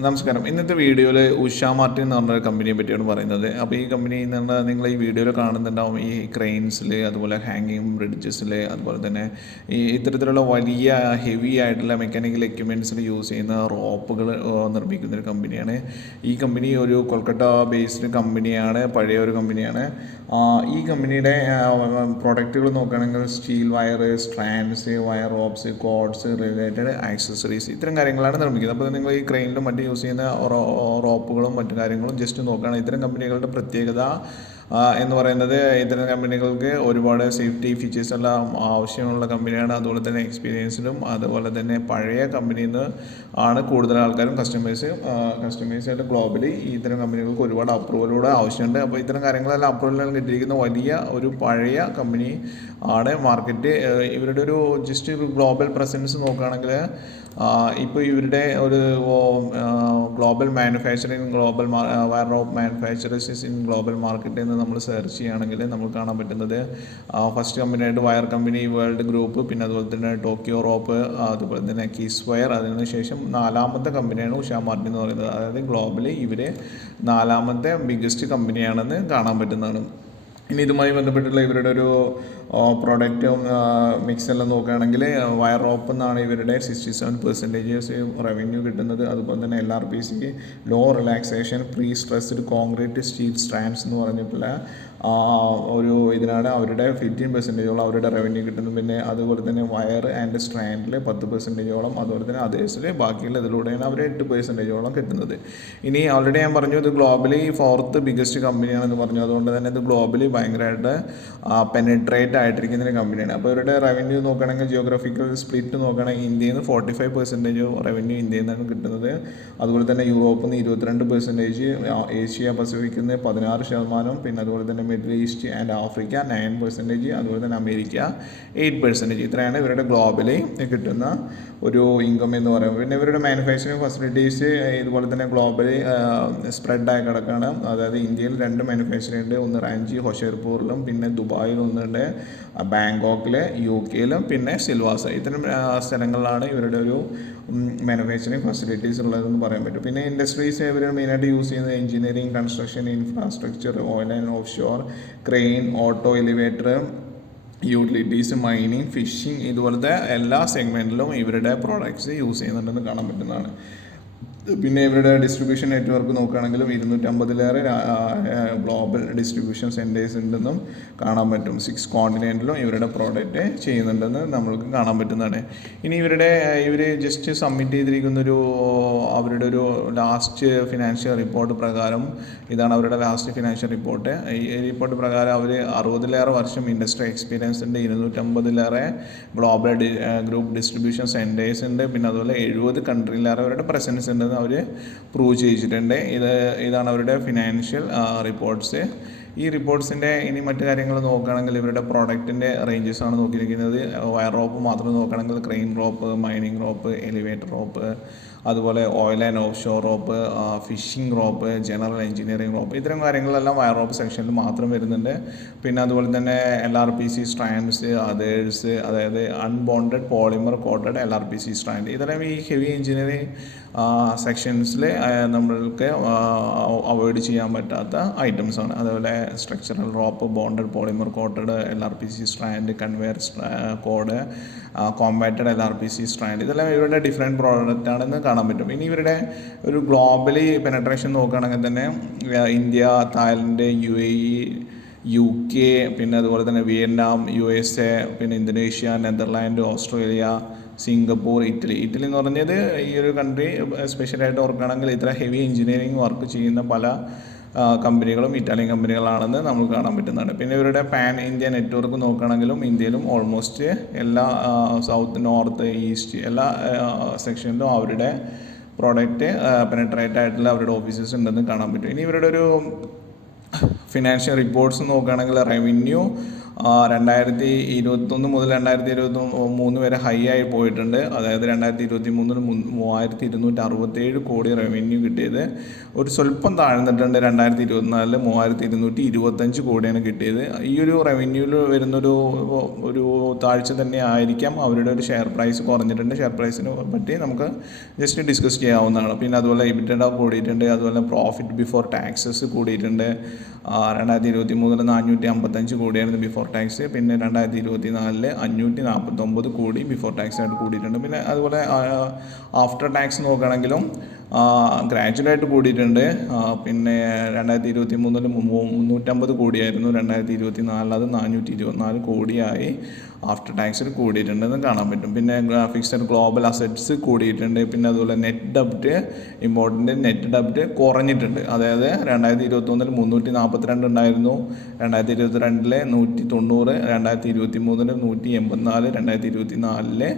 നമസ്കാരം. ഇന്നത്തെ വീഡിയോയിൽ ഉഷ മാർട്ടിൻ എന്ന് പറഞ്ഞൊരു കമ്പനിയെ പറ്റിയാണ് പറയുന്നത്. അപ്പോൾ ഈ കമ്പനി എന്ന് പറഞ്ഞാൽ നിങ്ങൾ ഈ വീഡിയോയിൽ കാണുന്നുണ്ടാവും ഈ ക്രെയിൻസിൽ, അതുപോലെ ഹാങ്ങിങ് ബ്രിഡ്ജസിൽ, അതുപോലെ തന്നെ ഈ ഇത്തരത്തിലുള്ള വലിയ ഹെവി ആയിട്ടുള്ള മെക്കാനിക്കൽ എക്യുപ്മെൻറ്റ്സിൽ യൂസ് ചെയ്യുന്ന റോപ്പുകൾ നിർമ്മിക്കുന്ന ഒരു കമ്പനിയാണ്. ഈ കമ്പനി ഒരു കൊൽക്കത്ത ബേസ്ഡ് കമ്പനിയാണ്, പഴയ ഒരു കമ്പനിയാണ്. ഈ കമ്പനിയുടെ പ്രൊഡക്റ്റുകൾ നോക്കുകയാണെങ്കിൽ steel wire, strands, wire ropes, cords, related accessories, ഇത്തരം കാര്യങ്ങളാണ് നിർമ്മിക്കുന്നത്. അപ്പോൾ നിങ്ങൾ ഈ ക്രെയിനിലും മറ്റും യൂസ് ചെയ്യുന്ന റോപ്പുകളും മറ്റു കാര്യങ്ങളും ജസ്റ്റ് നോക്കുകയാണ്. ഇത്തരം കമ്പനികളുടെ പ്രത്യേകത എന്ന് പറയുന്നത്, ഇത്തരം കമ്പനികൾക്ക് ഒരുപാട് സേഫ്റ്റി ഫീച്ചേഴ്സ് എല്ലാം ആവശ്യമുള്ള കമ്പനിയാണ്. അതുപോലെ തന്നെ എക്സ്പീരിയൻസിലും അതുപോലെ തന്നെ പഴയ കമ്പനിയിൽ നിന്ന് ആണ് കൂടുതൽ ആൾക്കാരും കസ്റ്റമേഴ്സായിട്ട് ഗ്ലോബലി ഇത്തരം കമ്പനികൾക്ക് ഒരുപാട് അപ്രൂവലൂടെ ആവശ്യമുണ്ട്. അപ്പോൾ ഇത്തരം കാര്യങ്ങളെല്ലാം അപ്രൂവലെല്ലാം കിട്ടിയിരിക്കുന്ന വലിയ ഒരു പഴയ കമ്പനി ആണ്. മാർക്കറ്റ് ഇവരുടെ ഒരു ജസ്റ്റ് ഒരു ഗ്ലോബൽ പ്രസൻസ് നോക്കുകയാണെങ്കിൽ ഇപ്പോൾ ഇവരുടെ ഒരു global manufacturing, global wire rope manufacturers in global market എന്ന് നമ്മൾ സെർച്ച് ചെയ്യുകയാണെങ്കിൽ നമുക്ക് കാണാൻ പറ്റുന്നത് ഫസ്റ്റ് കമ്പനിയായിട്ട് വയർ കമ്പനി വേൾഡ് ഗ്രൂപ്പ്, പിന്നെ അതുപോലെ തന്നെ ടോക്കിയോ റോപ്പ്, അതുപോലെ തന്നെ കിസ് വയർ, അതിനുശേഷം നാലാമത്തെ കമ്പനിയാണ് ഉഷ മാർട്ടിൻ എന്ന് പറയുന്നത്. അതായത് ഗ്ലോബലി ഇവർ നാലാമത്തെ ബിഗ്ഗസ്റ്റ് കമ്പനിയാണെന്ന് കാണാൻ പറ്റുന്നതാണ്. ഇനി ഇതുമായി ബന്ധപ്പെട്ടുള്ള ഇവരുടെ ഒരു പ്രൊഡക്റ്റും മിക്സ് എല്ലാം നോക്കുകയാണെങ്കിൽ വയർ റോപ്പ് എന്നാണ് ഇവരുടെ 67% റവന്യൂ കിട്ടുന്നത്. അതുപോലെ തന്നെ LRPC, low relaxation pre stressed concrete steel strands എന്ന് പറഞ്ഞിട്ടുള്ള ഒരു ഇതിനാണ് അവരുടെ 15% അവരുടെ റവന്യൂ കിട്ടുന്നത്. പിന്നെ അതുപോലെ തന്നെ വയർ ആൻഡ് സ്ട്രാൻഡിൽ 10%, അതുപോലെ തന്നെ അതേഴ്സിൽ ബാക്കിയുള്ള ഇതിലൂടെയാണ് അവർ 8% കിട്ടുന്നത്. ഇനി ഓൾറെഡി ഞാൻ പറഞ്ഞു ഇത് ഗ്ലോബലി 4th ബിഗ്ഗസ്റ്റ് കമ്പനിയാണെന്ന് പറഞ്ഞു. അതുകൊണ്ട് തന്നെ ഇത് ഗ്ലോബലി ഭയങ്കരമായിട്ട് പെനിട്രേറ്റ് ആയിട്ടിരിക്കുന്ന ഒരു കമ്പനിയാണ്. അപ്പോൾ ഇവരുടെ റവന്യൂ നോക്കുകയാണെങ്കിൽ ജിയോഗ്രാഫിക്കൽ സ്പ്ലിറ്റ് നോക്കുകയാണെങ്കിൽ ഇന്ത്യയിൽ നിന്ന് 45% റവന്യൂ ഇന്ത്യയിൽ നിന്നാണ് കിട്ടുന്നത്. അതുപോലെ തന്നെ യൂറോപ്പിൽ നിന്ന് 22%, ഏഷ്യ പസഫിക്കിൽ നിന്ന് 16%, പിന്നെ അതുപോലെ തന്നെ മിഡിൽ ഈസ്റ്റ് ആൻഡ് ആഫ്രിക്ക 9%, അതുപോലെ തന്നെ അമേരിക്ക 8%. ഇത്രയാണ് ഇവരുടെ ഗ്ലോബലി കിട്ടുന്ന ഒരു ഇൻകം എന്ന് പറയുന്നത്. പിന്നെ ഇവരുടെ മാനുഫാക്ചറിങ് ഫെസിലിറ്റീസ് ഇതുപോലെ തന്നെ ഗ്ലോബലി സ്പ്രെഡായി കിടക്കുകയാണ്. അതായത് ഇന്ത്യയിൽ 2 മാനുഫാക്ചറിംഗ് ഉണ്ട്, ഒന്ന് റാഞ്ചി ഹൊഷേർപൂറിലും പിന്നെ ദുബായിലും ഒന്നുണ്ട്, ബാങ്കോക്കിൽ, UK-ലും പിന്നെ സിൽവാസ. ഇത്തരം സ്ഥലങ്ങളിലാണ് ഇവരുടെ ഒരു മാനുഫാക്ചറിങ് ഫെസിലിറ്റീസ് ഉള്ളതെന്ന് പറയാൻ പറ്റും. പിന്നെ ഇൻഡസ്ട്രീസ് ഇവർ മെയിനായിട്ട് യൂസ് ചെയ്യുന്നത് engineering, construction, infrastructure, oil and of shore, crane, auto, elevator, utilities, mining, fishing, ഇതുപോലത്തെ എല്ലാ സെഗ്മെൻറ്റിലും ഇവരുടെ പ്രോഡക്റ്റ്സ് യൂസ് ചെയ്യുന്നുണ്ടെന്ന് കാണാൻ പറ്റുന്നതാണ്. പിന്നെ ഇവരുടെ ഡിസ്ട്രിബ്യൂഷൻ നെറ്റ്വർക്ക് നോക്കുകയാണെങ്കിലും 250-ലേറെ ഗ്ലോബൽ ഡിസ്ട്രിബ്യൂഷൻ സെൻറ്റേഴ്സ് ഉണ്ടെന്നും കാണാൻ പറ്റും. 6 കോണ്ടിനെൻറ്റിലും ഇവരുടെ പ്രോഡക്റ്റ് ചെയ്യുന്നുണ്ടെന്ന് നമ്മൾക്ക് കാണാൻ പറ്റുന്നതാണ്. ഇനി ഇവർ ജസ്റ്റ് സബ്മിറ്റ് ചെയ്തിരിക്കുന്നൊരു അവരുടെ ഒരു ലാസ്റ്റ് ഫിനാൻഷ്യൽ റിപ്പോർട്ട് പ്രകാരം, ഇതാണ് അവരുടെ ലാസ്റ്റ് ഫിനാൻഷ്യൽ റിപ്പോർട്ട്. ഈ റിപ്പോർട്ട് പ്രകാരം അവർ 60-ലേറെ വർഷം ഇൻഡസ്ട്രി എക്സ്പീരിയൻസ് ഉണ്ട്, 250-ലേറെ ഗ്ലോബൽ ഗ്രൂപ്പ് ഡിസ്ട്രിബ്യൂഷൻ സെൻറ്റേഴ്സ് ഉണ്ട്, പിന്നെ അതുപോലെ 70 കൺട്രിയിലേറെ അവരുടെ പ്രസൻസ് ഉണ്ട് അവർ പ്രൂവ് ചെയ്യിച്ചിട്ടുണ്ട്. ഇതാണ് അവരുടെ ഫിനാൻഷ്യൽ റിപ്പോർട്ട്സ്. ഈ റിപ്പോർട്ട്സിൻ്റെ ഇനി മറ്റു കാര്യങ്ങൾ നോക്കുകയാണെങ്കിൽ ഇവരുടെ പ്രോഡക്റ്റിൻ്റെ റേഞ്ചസ് ആണ് നോക്കിയിരിക്കുന്നത്. വയർ റോപ്പ് മാത്രം നോക്കുകയാണെങ്കിൽ crane rope, mining rope, elevator rope, അതുപോലെ oil and of shore rope, fishing rope, general engineering rope, ഇത്തരം കാര്യങ്ങളെല്ലാം വയർ റോപ്പ് സെക്ഷനിൽ മാത്രം വരുന്നുണ്ട്. പിന്നെ അതുപോലെ തന്നെ LRPC സ്ട്രാൻഡ്സ്, അതേഴ്സ്, അതായത് unbonded polymer coated LRPC strand, ഇതെല്ലാം ഈ ഹെവി എഞ്ചിനീയറിംഗ് സെക്ഷൻസിൽ നമ്മൾക്ക് അവോയ്ഡ് ചെയ്യാൻ പറ്റാത്ത ഐറ്റംസാണ്. അതുപോലെ structural rope, bonded polymer coated LRPC strand, conveyor cord, compacted LRPC strand, ഇതെല്ലാം ഇവരുടെ ഡിഫറെൻറ്റ് പ്രോഡക്റ്റ് ആണെന്ന് കാണാൻ പറ്റും. ഇനി ഇവരുടെ ഒരു ഗ്ലോബലി പെനട്രേഷൻ നോക്കുകയാണെങ്കിൽ തന്നെ ഇന്ത്യ, തായ്ലൻഡ്, UAE, UK, പിന്നെ അതുപോലെ തന്നെ വിയറ്റ്നാം, USA, പിന്നെ Indonesia, Netherland, Australia, Singapore, Italy എന്ന് പറഞ്ഞത് ഈ ഒരു കൺട്രി സ്പെഷ്യലായിട്ട് ഓർക്കുകയാണെങ്കിൽ ഇത്ര ഹെവി എഞ്ചിനീയറിംഗ് വർക്ക് ചെയ്യുന്ന പല കമ്പനികളും ഇറ്റാലിയൻ കമ്പനികളാണെന്ന് നമുക്ക് കാണാൻ പറ്റുന്നതാണ്. പിന്നെ ഇവരുടെ പാൻ ഇന്ത്യ നെറ്റ്വർക്ക് നോക്കുകയാണെങ്കിലും ഇന്ത്യയിലും ഓൾമോസ്റ്റ് എല്ലാ സൗത്ത്, നോർത്ത്, ഈസ്റ്റ് എല്ലാ സെക്ഷനിലും അവരുടെ പ്രോഡക്റ്റ് പെനട്രേറ്റ് ആയിട്ടുള്ള അവരുടെ ഓഫീസസ് ഉണ്ടെന്ന് കാണാൻ പറ്റും. ഇനി ഇവരുടെ ഒരു ഫിനാൻഷ്യൽ റിപ്പോർട്ട്സ് നോക്കുകയാണെങ്കിൽ റവന്യൂ 2021 മുതൽ 2023 വരെ ഹൈ ആയി പോയിട്ടുണ്ട്. അതായത് 2023 3267 കോടി റവന്യൂ കിട്ടിയത്. ഒരു സ്വല്പം താഴ്ന്നിട്ടുണ്ട് 2024 3225 കോടിയാണ് കിട്ടിയത്. ഈ ഒരു റവന്യൂവിൽ വരുന്നൊരു താഴ്ച തന്നെ ആയിരിക്കാം അവരുടെ ഒരു ഷെയർ പ്രൈസ് കുറഞ്ഞിട്ടുണ്ട്. ഷെയർ പ്രൈസിനെ പറ്റി നമുക്ക് ജസ്റ്റ് ഡിസ്കസ് ചെയ്യാവുന്നതാണ്. പിന്നെ അതുപോലെ EBITDA കൂടിയിട്ടുണ്ട്. അതുപോലെ പ്രോഫിറ്റ് ബിഫോർ ടാക്സസ് കൂടിയിട്ടുണ്ട്. 2023 455 കോടിയായിരുന്നു ബിഫോർ ടാക്സ്. പിന്നെ 2024 549 കോടി ബിഫോർ ടാക്സ് ആയിട്ട് കൂടിയിട്ടുണ്ട്. പിന്നെ അതുപോലെ ആഫ്റ്റർ ടാക്സ് നോക്കുകയാണെങ്കിലും ഗ്രാജുവലായിട്ട് കൂടിയിട്ടുണ്ട്. പിന്നെ 2023 350 കോടിയായിരുന്നു. 2024 അത് 424 കോടിയായി ആഫ്റ്റർ ടാക്സിൽ കൂടിയിട്ടുണ്ടെന്ന് കാണാൻ പറ്റും. പിന്നെ ഫിക്സഡ് ഗ്ലോബൽ അസറ്റ്സ് കൂടിയിട്ടുണ്ട്. പിന്നെ അതുപോലെ നെറ്റ് ഡെബ്റ്റ് ഇമ്പോർട്ടൻ്റ് നെറ്റ് ഡെബ്റ്റ് കുറഞ്ഞിട്ടുണ്ട്. അതായത് 2021 342 ഉണ്ടായിരുന്നു, 2022 190, 2023 184,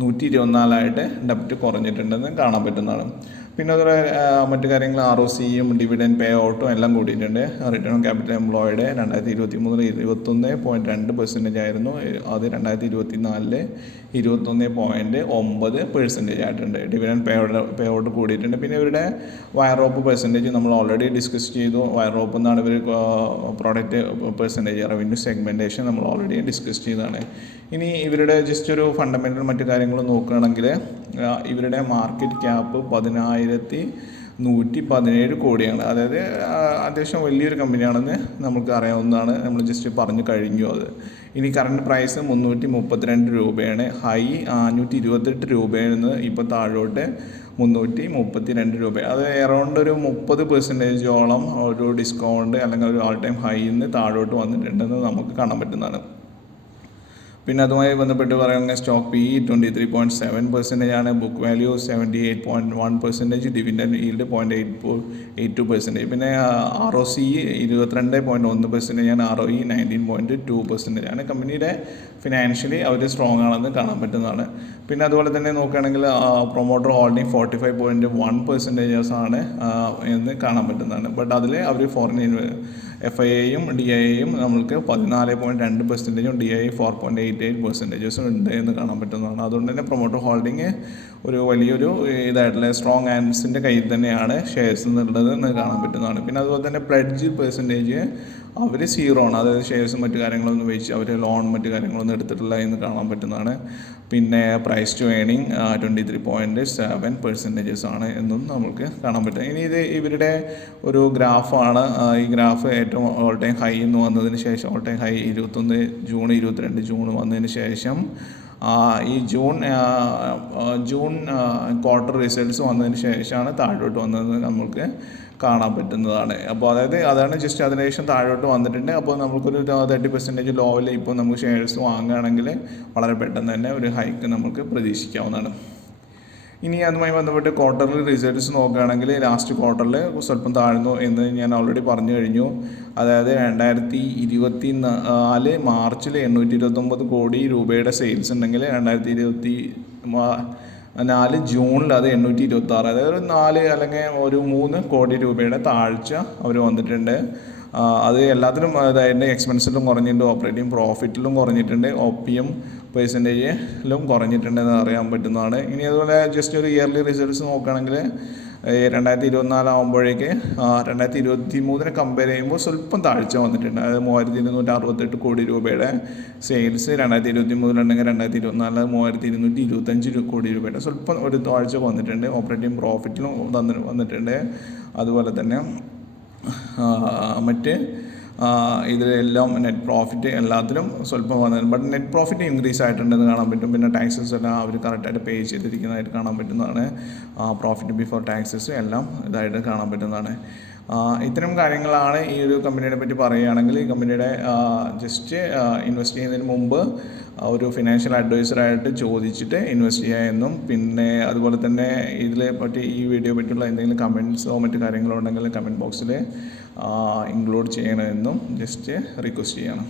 2024 124 ഡെബ്റ്റ് കുറഞ്ഞിട്ടുണ്ടെന്ന് കാണാൻ പറ്റുന്നതാണ്. പിന്നെ അതുപോലെ മറ്റു കാര്യങ്ങൾ ROCയും ഡിവിഡൻഡ് പേ ഔട്ടും എല്ലാം കൂടിയിട്ടുണ്ട്. റിട്ടേൺ ഓൺ ക്യാപിറ്റൽ എംപ്ലോയിഡ് 2023 21.2% ആയിരുന്നു. അത് 2024 21.9% ആയിട്ടുണ്ട്. ഡിവിഡൻഡ് പേ ഔട്ട് കൂടിയിട്ടുണ്ട്. പിന്നെ ഇവരുടെ വയർ റോപ്പ് പെർസെൻറ്റേജ് നമ്മൾ ഓൾറെഡി ഡിസ്കസ് ചെയ്തു. വയർ റോപ്പ് എന്നാണ് ഇവർ പ്രോഡക്റ്റ് പെർസെൻറ്റേജ് റവന്യൂ സെഗ്മെൻറ്റേഷൻ നമ്മൾ ഓൾറെഡി ഡിസ്കസ് ചെയ്തതാണ്. ഇനി ഇവരുടെ ജസ്റ്റ് ഒരു ഫണ്ടമെൻ്റൽ മറ്റു കാര്യങ്ങൾ നോക്കുകയാണെങ്കിൽ ഇവരുടെ മാർക്കറ്റ് ക്യാപ്പ് 10,117 കോടിയാണ്. അതായത് അത്യാവശ്യം വലിയൊരു കമ്പനിയാണെന്ന് നമുക്ക് അറിയാവുന്നതാണ്. നമ്മൾ ജസ്റ്റ് പറഞ്ഞു കഴിഞ്ഞു അത്. ഇനി കറണ്ട് പ്രൈസ് 332 രൂപയാണ്. ഹൈ 528 രൂപയിൽ നിന്ന് ഇപ്പോൾ താഴോട്ട് 332 രൂപ. അത് എറൗണ്ട് ഒരു 30%ഓളം ഒരു ഡിസ്കൗണ്ട് അല്ലെങ്കിൽ ഒരു ഓൾ ടൈം ഹൈയിൽ നിന്ന് താഴോട്ട് വന്നിട്ടുണ്ടെന്ന് നമുക്ക് കാണാൻ പറ്റുന്നതാണ്. പിന്നെ അതുമായി ബന്ധപ്പെട്ട് പറയുകയാണെങ്കിൽ സ്റ്റോക്ക് PE 23.7% ആണ്. Book value 78.1%, dividend yield 0.82%. പിന്നെ ROCE 22.1% ആണ്. ROE 19.2% ആണ്. കമ്പനിയുടെ ഫിനാൻഷ്യലി അവർ സ്ട്രോങ് ആണെന്ന് കാണാൻ പറ്റുന്നതാണ്. പിന്നെ അതുപോലെ തന്നെ നോക്കുകയാണെങ്കിൽ പ്രൊമോട്ടർ ഹോൾഡിംഗ് 45.1% ആണ് എന്ന് കാണാൻ പറ്റുന്നതാണ്. ബട്ട് അതിൽ അവർ ഫോറിൻ FIAയും DIAയും നമ്മൾക്ക് 14.2%, DIA 4.88% ഉണ്ട് എന്ന് കാണാൻ പറ്റുന്നതാണ്. അതുകൊണ്ട് തന്നെ പ്രൊമോട്ടർ ഹോൾഡിംഗ് ഒരു വലിയൊരു ഇതായിട്ടുള്ള സ്ട്രോങ് ഹാൻഡ്സിൻ്റെ കയ്യിൽ തന്നെയാണ് ഷെയർസ് എന്നുള്ളത് എന്ന് കാണാൻ പറ്റുന്നതാണ്. പിന്നെ അതുപോലെ തന്നെ പ്ലെഡ്ജ് പെർസെൻറ്റേജ് അവർ 0 ആണ്. അതായത് ഷെയർസും മറ്റു കാര്യങ്ങളൊന്നും വെച്ച് അവർ ലോൺ മറ്റു കാര്യങ്ങളൊന്നും എടുത്തിട്ടില്ല എന്ന് കാണാൻ പറ്റുന്നതാണ്. പിന്നെ പ്രൈസ് ടു ഏണിംഗ് 23.7% ആണ് എന്നും നമുക്ക് കാണാൻ പറ്റും. ഇനി ഇത് ഇവരുടെ ഒരു ഗ്രാഫാണ്. ഈ ഗ്രാഫ് ഏറ്റവും ഓൾ ടൈം ഹൈ എന്ന് വന്നതിന് ശേഷം ഓൾ ടൈം ഹൈ 21 ജൂൺ 22 വന്നതിന് ശേഷം ഈ ജൂൺ ക്വാർട്ടർ റിസൾട്ട്സ് വന്നതിന് ശേഷമാണ് താഴോട്ട് വന്നതെന്ന് നമുക്ക് കാണാൻ പറ്റുന്നതാണ്. അപ്പോൾ അതാണ് ജസ്റ്റ് അതിന് ശേഷം താഴോട്ട് വന്നിട്ടുണ്ട്. അപ്പോൾ നമുക്കൊരു 30% ലോവിൽ ഇപ്പോൾ നമുക്ക് ഷെയർസ് വാങ്ങുകയാണെങ്കിൽ വളരെ പെട്ടെന്ന് തന്നെ ഒരു ഹൈക്ക് നമുക്ക് പ്രതീക്ഷിക്കാവുന്നതാണ്. ഇനി അതുമായി ബന്ധപ്പെട്ട് ക്വാർട്ടർലി റിസൾട്ട്സ് നോക്കുകയാണെങ്കിൽ ലാസ്റ്റ് ക്വാർട്ടറിൽ സ്വല്പം താഴ്ന്നു എന്ന് ഞാൻ ഓൾറെഡി പറഞ്ഞു കഴിഞ്ഞു. അതായത് 2024 മാർച്ചിൽ 829 കോടി രൂപയുടെ സെയിൽസ് ഉണ്ടെങ്കിൽ 2024 ജൂണിൽ അത് 826, അതായത് ഒരു 4 അല്ലെങ്കിൽ ഒരു 3 കോടി രൂപയുടെ താഴ്ച അവർ വന്നിട്ടുണ്ട്. അത് എല്ലാത്തിലും അതായത് എക്സ്പെൻസിലും കുറഞ്ഞിട്ടുണ്ട്, ഓപ്പറേറ്റിംഗ് പ്രോഫിറ്റിലും കുറഞ്ഞിട്ടുണ്ട്, OPM പെർസെൻറ്റേജിലും കുറഞ്ഞിട്ടുണ്ടെന്ന് അറിയാൻ പറ്റുന്നതാണ്. ഇനി അതുപോലെ ജസ്റ്റ് ഒരു ഇയർലി റിസൾട്ട്സ് നോക്കുകയാണെങ്കിൽ 2024 ആകുമ്പോഴേക്ക് 2023 കമ്പയർ ചെയ്യുമ്പോൾ സ്വല്പം താഴ്ച വന്നിട്ടുണ്ട്. അതായത് 3268 കോടി രൂപയുടെ സെയിൽസ് 2023 ഉണ്ടെങ്കിൽ 2024 3225 കോടി രൂപയുടെ സ്വല്പം ഒരു താഴ്ച വന്നിട്ടുണ്ട്. ഓപ്പറേറ്റിംഗ് പ്രോഫിറ്റിലും വന്നിട്ടുണ്ട്. അതുപോലെ തന്നെ മറ്റ് ഇതിലെല്ലാം നെറ്റ് പ്രോഫിറ്റ് എല്ലാത്തിലും സ്വല്പം വന്നിട്ടുണ്ട്. ബട്ട് നെറ്റ് പ്രോഫിറ്റ് ഇൻക്രീസ് ആയിട്ടുണ്ടെന്ന് കാണാൻ പറ്റും. പിന്നെ ടാക്സസ് എല്ലാം അവർ കറക്റ്റായിട്ട് പേ ചെയ്തിരിക്കുന്നതായിട്ട് കാണാൻ പറ്റുന്നതാണ്. പ്രോഫിറ്റ് ബിഫോർ ടാക്സസ് എല്ലാം ഇതായിട്ട് കാണാൻ പറ്റുന്നതാണ്. ഇത്തരം കാര്യങ്ങളാണ് ഈ ഒരു കമ്പനിയെ പറ്റി പറയുകയാണെങ്കിൽ. ഈ കമ്പനിയുടെ ജസ്റ്റ് ഇൻവെസ്റ്റ് ചെയ്യുന്നതിന് മുമ്പ് ഒരു ഫിനാൻഷ്യൽ അഡ്വൈസറായിട്ട് ചോദിച്ചിട്ട് ഇൻവെസ്റ്റ് ചെയ്യുക എന്നും, പിന്നെ അതുപോലെ തന്നെ ഇതിനെ പറ്റി ഈ വീഡിയോ പറ്റിയുള്ള എന്തെങ്കിലും കമൻറ്റ്സോ മറ്റു കാര്യങ്ങളോ ഉണ്ടെങ്കിൽ കമൻറ്റ് ബോക്സിൽ ഇൻക്ലൂഡ് ചെയ്യണമെന്നും ജസ്റ്റ് റിക്വസ്റ്റ് ചെയ്യണം.